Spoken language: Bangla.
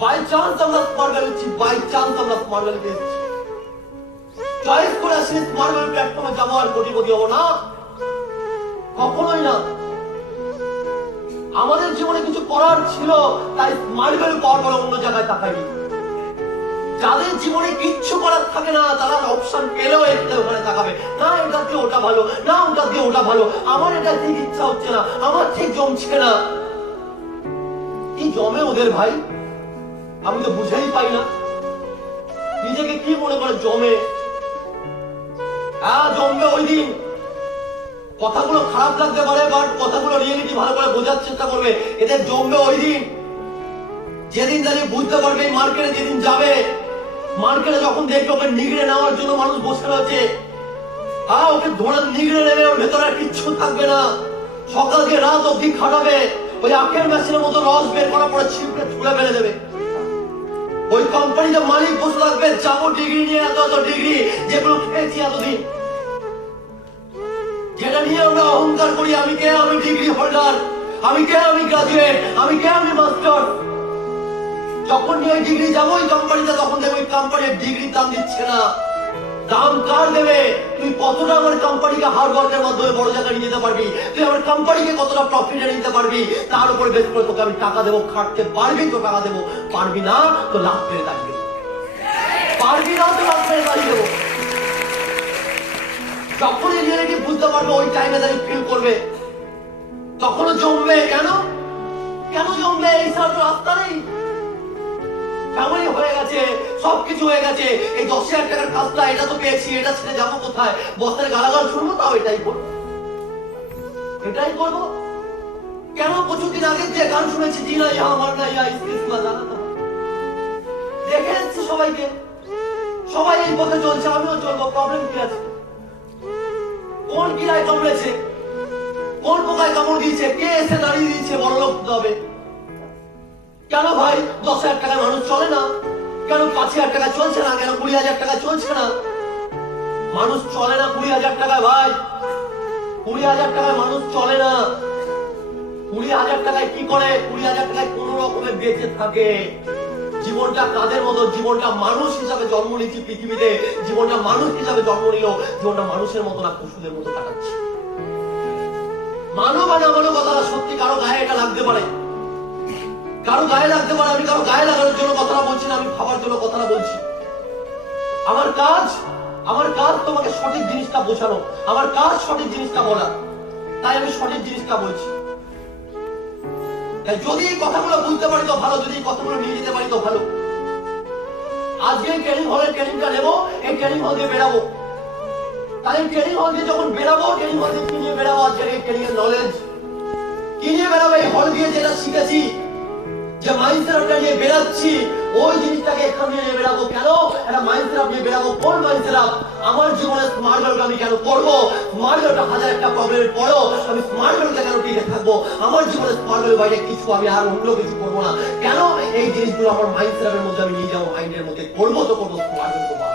বাই চান্স আমরা স্মার্ট ভ্যালু দিচ্ছি, বাই চান্স আমরা স্মার্ট ভ্যালু দিচ্ছি। চয়েস করে আসলে স্মার্ট ভ্যালু প্ল্যাটফর্মে যাবো আর কোটিপতি হবো না, কখনোই না। আমাদের জীবনে কিছু করার ছিল, তাই স্মার্ট ভ্যালু পাওয়ার পরে অন্য জায়গায় তাকাইনি। যাদের জীবনে কিচ্ছু করার থাকে না, তারা অপশন পেলেও ওখানে তাকাবে না, এটা দিয়ে ওটা ভালো না, ওটা দিয়ে ওটা ভালো, আমার এটা ঠিক ইচ্ছা হচ্ছে না, আমার ঠিক জমছে না। কি জমে ওদের ভাই, আমি তো বুঝেই পাই না নিজেকে কি মনে করে জমে। হ্যাঁ জমবে ওই দিন, কথাগুলো খারাপ লাগতে পারে, বাট কথাগুলো রিয়েলিটি ভালো করে বোঝার চেষ্টা করবে। এদের জমবে ওই দিন যেদিন দাঁড়িয়ে বুঝতে পারবে মার্কেটে যেদিন যাবে, মার্কেটে যখন দেখবে ওকে নিগড়ে নেওয়ার জন্য মানুষ বসে রয়েছে, ওকে ধরে নিগড়ে নেবে, ওর ভেতরে কিচ্ছু থাকবে না, সকাল থেকে রাত অব্দি খাটাবে, ওই আখের মেশিনের মতো রস বের করার পরে ছিপড়ে ছুড়ে ফেলে দেবে। ওই কোম্পানিতে মালিক বসে থাকবে, যাবো ডিগ্রি নিয়ে, এত এত ডিগ্রি যেগুলো খেয়েছি এতদিন, যেটা নিয়ে আমরা অহংকার করি, আমি কে, আমি ডিগ্রি হোল্ডার, আমি কে, আমি গ্রাজুয়েট, আমি কে, আমি মাস্টার। যখন নিয়ে ডিগ্রি যাবো ওই কোম্পানিতে, তখন দেখবো ওই কোম্পানির ডিগ্রির দাম দিচ্ছে না। দাম কার দেবে? তুই কতটা আমার কোম্পানিকে হার্ড ওয়ার্কের মাধ্যমে বড় জায়গায় নিয়ে যেতে পারবি, তুই আমার কোম্পানিকে কতটা প্রফিটে নিতে পারবি, তার উপর বেস করে তোকে আমি টাকা দেবো। খাটতে পারবি তো টাকা দেবো, পারবি না তো লাভ পেরে থাকবে, পারবি না তো লাভ পেরে দাঁড়িয়ে দেবো। যখন এই রিয়েলিটি বুঝতে পারবে, ওই টাইমে দাঁড়িয়ে ফিল করবে, তখনও জমবে। কেন কেন জমবে? এই সারা রাস্তা নেই, ফ্যামিলি হয়ে গেছে, সবকিছু হয়ে গেছে, এই 10,000 টাকার কাজটা এটা তো পেয়েছি, এটা ছেড়ে যাবো কোথায়? বস্তার গালাগাল শুনবো, তাও এটাই করবো, এটাই করবো। কেন? কিছুদিন আগে যে গান শুনেছি, জিনা ইয়া আমার না ইয়া ইসকিসমা, জানা তো দেখে এসছি সবাইকে, সবাই এই পথে চলছে, আমিও চলবো। প্রবলেম কি আছে? কোন কিরায় কামড়েছে, কোন পোকায় কামড় দিয়েছে, কে এসে দাঁড়িয়ে দিয়েছে বড় লোক হবে? কেন ভাই 10,000 টাকায় মানুষ চলে না? কেন 5,000 টাকা চলছে না? কেন 20,000 টাকা চলছে না? মানুষ চলে না 20,000 টাকায় ভাই, 20,000 টাকায় মানুষ চলে না। 20,000 টাকায় কি করে? 20,000 টাকায় কোন রকমে বেঁচে থাকে। জীবনটা কাদের মতো? জীবনটা মানুষ হিসাবে জন্ম নিচ্ছি পৃথিবীতে, জীবনটা মানুষ হিসাবে জন্ম নিল, জীবনটা মানুষের মতো না পশুদের মতো কাটাচ্ছি। মানব আর আমারও কথাটা সত্যি, কারো গায়ে এটা লাগতে পারে, কারো গায়ে লাগতে পারে। আমি কারো গায়ে লাগানোর জন্য কথাটা বলছি না, আমি ভাবার জন্য কথাটা বলছি। আমার কাজ তোমাকে সঠিক জিনিসটা বোঝানো, আমার কাজ সঠিক জিনিসটা বলা, তাই আমি সঠিক জিনিসটা বলছি। তাই যদি এই কথাগুলো বুঝতে পারি তো ভালো, যদি এই কথাগুলো নিয়ে যেতে পারি তো ভালো। আজকে এই ট্রেনিং হলের ট্রেনিংটা নেবো, এই ট্রেনিং হল দিয়ে বেরাবো। তাই এই ট্রেনিং হল দিয়ে যখন বেরাবো, ট্রেনিং হল দিয়ে কি নিয়ে বেরাবো? আজকের এই ট্রেনিং এর নলেজ কি নিয়ে বেরাবো? এই হল দিয়ে যেটা শিখেছি, যে মাইন্ডসেটটা নিয়ে বেরাচ্ছি, ওই জিনিসটাকে এখান দিয়ে নিয়ে বেরাবো। কেন? একটা মাইন্ডসেট নিয়ে বেরাবো। কোন মাইন্ডসেট? আমার জীবনে স্মার্ট ভ্যালু আমি কেন করবো? স্মার্ট ভ্যালুটা 1000 একটা প্রবলেমের পরেও আমি স্মার্ট ভ্যালুটা কেন টিকে থাকবো? আমার জীবনে স্মার্ট ভ্যালু বাইরে কিছু আমি আর অন্য কিছু করবো না। কেন? এই জিনিসগুলো আমার মাইন্ডসেটের মধ্যে আমি নিয়ে যাবো, মাইন্ডের মধ্যে করবো তো করবো স্মার্ট ভ্যালু।